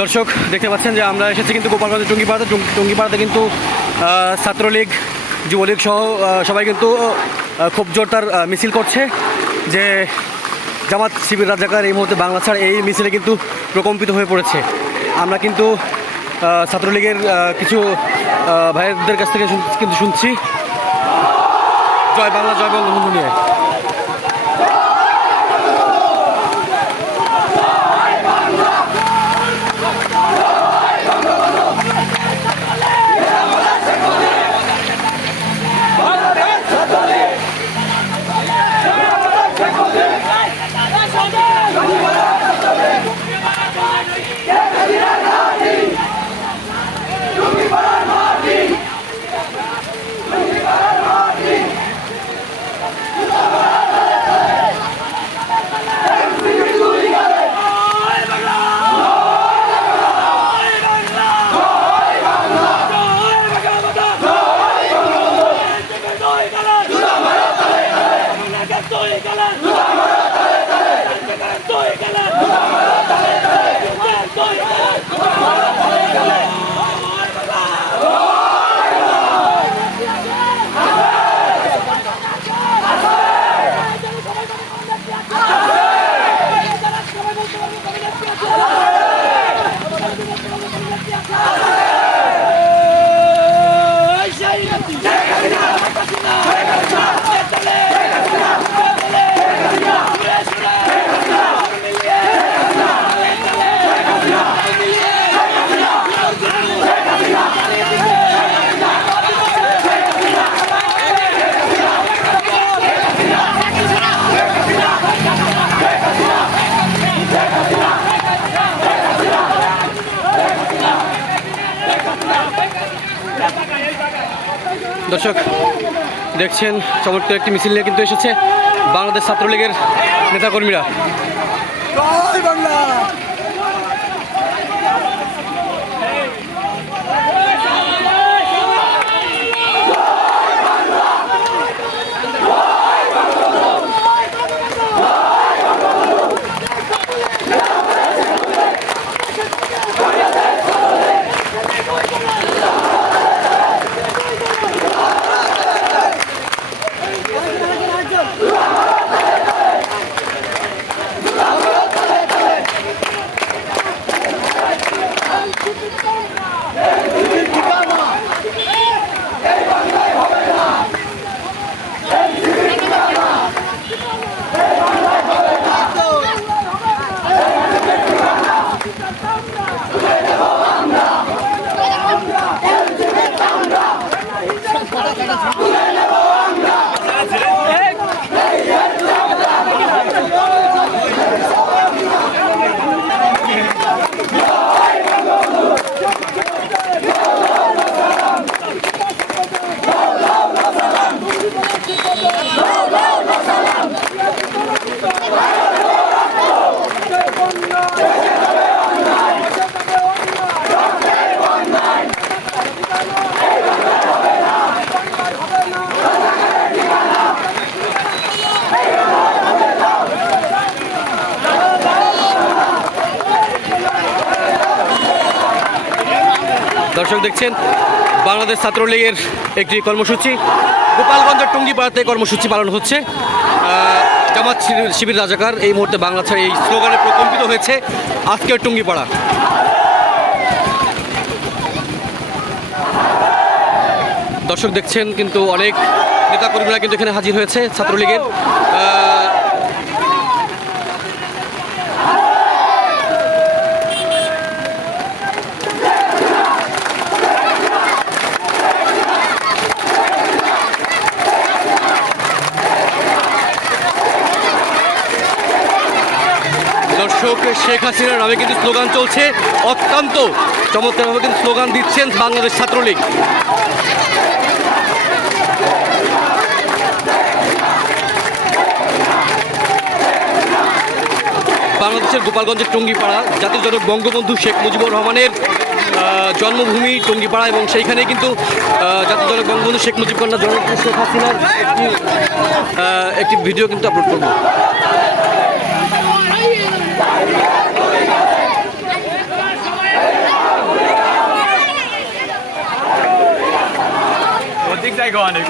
দর্শক দেখতে পাচ্ছেন যে আমরা এসেছি কিন্তু গোপালগঞ্জের টুঙ্গিপাড়াতে কিন্তু ছাত্রলীগ যুবলীগ সহ সবাই কিন্তু খুব জোরদার মিছিল করছে যে জামাত শিবির রাজাকার এই মুহূর্তে বাংলা ছাড় এই মিছিলে কিন্তু প্রকম্পিত হয়ে পড়েছে। আমরা কিন্তু ছাত্রলীগের কিছু ভাইদের কাছ থেকে কিন্তু শুনছি জয় বাংলা জয় বঙ্গবন্ধু নিয়ে। দর্শক দেখছেন চমৎকার একটি মিছিল নিয়ে কিন্তু এসেছে বাংলাদেশ ছাত্রলীগের নেতাকর্মীরা। জয় বাংলা। দর্শক দেখছেন বাংলাদেশ ছাত্রলীগের একটি কর্মসূচি গোপালগঞ্জের টুঙ্গিপাড়াতে কর্মসূচি পালন হচ্ছে। জামাত শিবির রাজাকার এই মুহূর্তে বাংলা ছাড় এই স্লোগানে প্রকম্পিত হয়েছে আজকের টুঙ্গিপাড়া। দর্শক দেখছেন কিন্তু অনেক নেতাকর্মীরা কিন্তু এখানে হাজির হয়েছে ছাত্রলীগের। দর্শক শেখ হাসিনার নামে কিন্তু স্লোগান চলছে, অত্যন্ত চমৎকারভাবে কিন্তু স্লোগান দিচ্ছেন বাংলাদেশ ছাত্রলীগ। বাংলাদেশের গোপালগঞ্জের টুঙ্গিপাড়া জাতির জনক বঙ্গবন্ধু শেখ মুজিবুর রহমানের জন্মভূমি টুঙ্গিপাড়া এবং সেইখানে কিন্তু জাতির জনক বঙ্গবন্ধু শেখ মুজিব কন্যা জননেত্রী শেখ হাসিনার একটি ভিডিও কিন্তু আপলোড করব। Dig sei gar nicht.